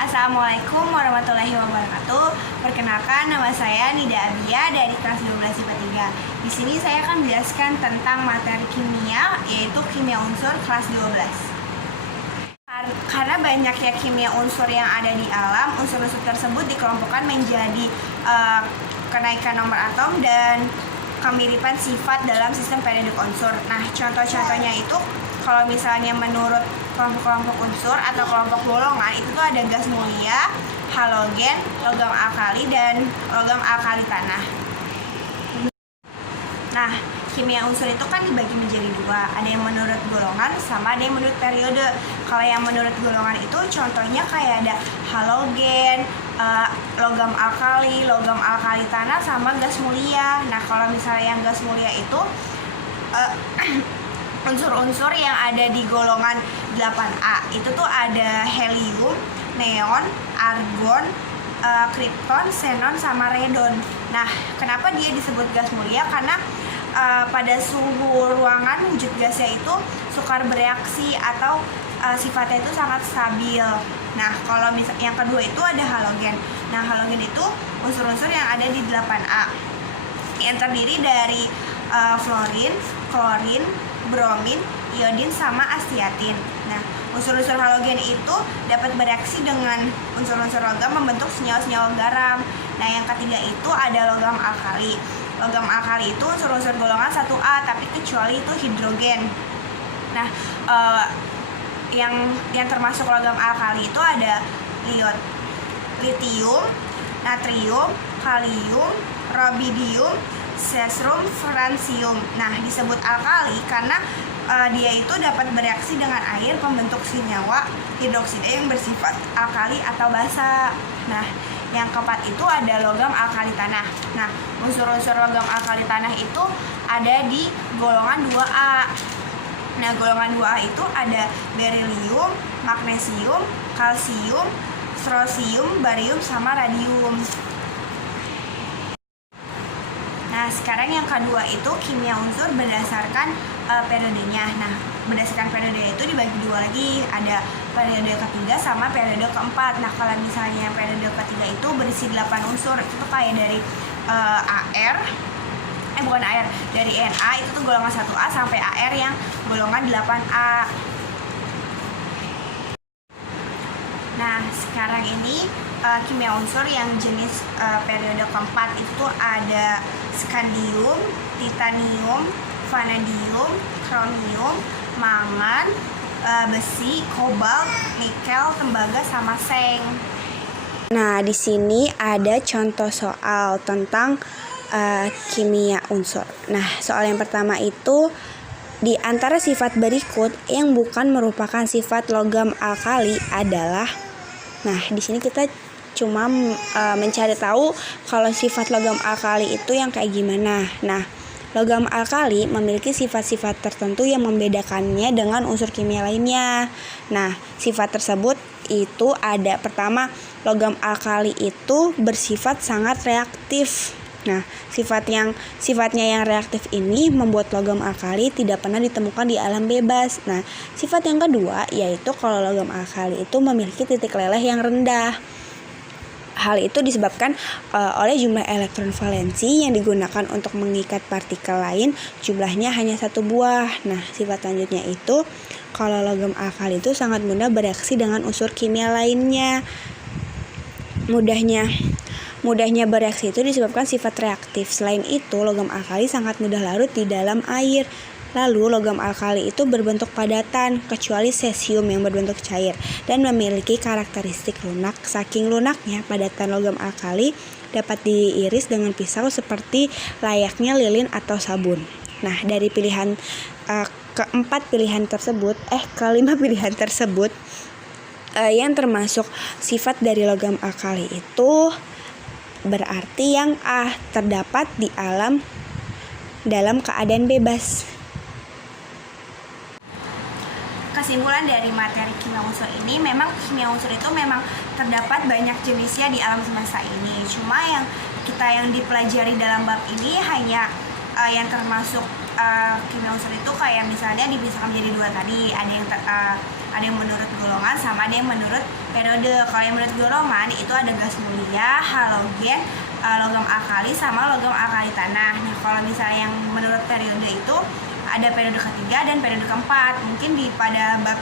Assalamualaikum warahmatullahi wabarakatuh. Perkenalkan, nama saya Nida Abia dari kelas 12 IPA 3. Di sini saya akan menjelaskan tentang materi kimia, yaitu kimia unsur kelas 12. Karena banyak ya kimia unsur yang ada di alam, unsur-unsur tersebut dikelompokkan menjadi kenaikan nomor atom dan kemiripan sifat dalam sistem periodik unsur. Nah, contoh-contohnya itu kalau misalnya menurut kelompok-kelompok unsur atau kelompok golongan itu tuh ada gas mulia, halogen, logam alkali, dan logam alkali tanah. Nah, kimia unsur itu kan dibagi menjadi dua, ada yang menurut golongan sama ada yang menurut periode. Kalau yang menurut golongan itu contohnya kayak ada halogen, logam alkali tanah, sama gas mulia. Nah, kalau misalnya yang gas mulia itu unsur-unsur yang ada di golongan 8A itu tuh ada helium, neon, argon, krypton, xenon, sama radon. Nah, kenapa dia disebut gas mulia? Karena pada suhu ruangan wujud gasnya itu sukar bereaksi atau sifatnya itu sangat stabil. Nah, kalau yang kedua itu ada halogen. Nah, halogen itu unsur-unsur yang ada di 8A yang terdiri dari fluorin, klorin, bromin, iodin, sama astiatin. Nah, unsur-unsur halogen itu dapat bereaksi dengan unsur-unsur logam membentuk senyawa-senyawa garam. Nah, yang ketiga itu ada logam alkali. Logam alkali itu unsur-unsur golongan 1A, tapi kecuali itu hidrogen. Nah, yang termasuk logam alkali itu ada litium, natrium, kalium, rubidium, cesium, francium. Nah, disebut alkali karena dia itu dapat bereaksi dengan air membentuk senyawa hidroksida yang bersifat alkali atau basa. Nah, yang keempat itu ada logam alkali tanah. Nah, unsur-unsur logam alkali tanah itu ada di golongan 2A. Nah, golongan 2A itu ada berilium, magnesium, kalsium, strontium, barium, sama radium. Nah, sekarang yang kedua itu kimia unsur berdasarkan periodenya. Nah, berdasarkan periode itu dibagi dua lagi, ada periode ketiga sama periode keempat. Nah, kalau misalnya periode ketiga itu berisi 8 unsur, itu kayak dari dari Na itu tuh golongan 1A sampai Ar yang golongan 8A. Nah, sekarang ini kimia unsur yang jenis periode keempat itu ada skandium, titanium, vanadium, kromium, mangan, besi, kobalt, nikel, tembaga, sama seng. Nah, di sini ada contoh soal tentang kimia unsur. Nah, soal yang pertama itu di antara sifat berikut yang bukan merupakan sifat logam alkali adalah. Nah, di sini kita cuma mencari tahu kalau sifat logam alkali itu yang kayak gimana. Nah, logam alkali memiliki sifat-sifat tertentu yang membedakannya dengan unsur kimia lainnya. Nah, sifat tersebut itu ada pertama, logam alkali itu bersifat sangat reaktif. Nah, sifatnya yang reaktif ini membuat logam alkali tidak pernah ditemukan di alam bebas. Nah, sifat yang kedua yaitu kalau logam alkali itu memiliki titik leleh yang rendah. Hal itu disebabkan oleh jumlah elektron valensi yang digunakan untuk mengikat partikel lain jumlahnya hanya 1 buah. Nah, sifat selanjutnya itu kalau logam alkali itu sangat mudah bereaksi dengan unsur kimia lainnya. Mudahnya bereaksi itu disebabkan sifat reaktif. Selain itu, logam alkali sangat mudah larut di dalam air. Lalu, logam alkali itu berbentuk padatan, kecuali cesium yang berbentuk cair dan memiliki karakteristik lunak. Saking lunaknya, padatan logam alkali dapat diiris dengan pisau seperti layaknya lilin atau sabun. Nah, dari kelima pilihan tersebut, yang termasuk sifat dari logam alkali itu berarti yang A terdapat di alam dalam keadaan bebas. Kesimpulan dari materi kimia unsur ini, memang kimia unsur itu memang terdapat banyak jenisnya di alam semesta ini. Cuma yang dipelajari dalam bab ini hanya yang termasuk kimia unsur itu kayak misalnya dipisahkan menjadi dua tadi, ada yang Ada yang menurut golongan sama ada yang menurut periode. Kalau yang menurut golongan itu ada gas mulia, halogen, logam alkali sama logam alkali tanah. Nah, kalau misalnya yang menurut periode itu ada periode ketiga dan periode keempat. Mungkin pada bab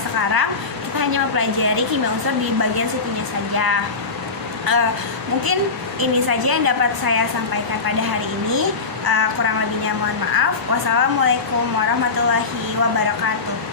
sekarang kita hanya mempelajari kimia unsur di bagian situnya saja. Mungkin ini saja yang dapat saya sampaikan pada hari ini. Kurang lebihnya mohon maaf. Wassalamualaikum warahmatullahi wabarakatuh.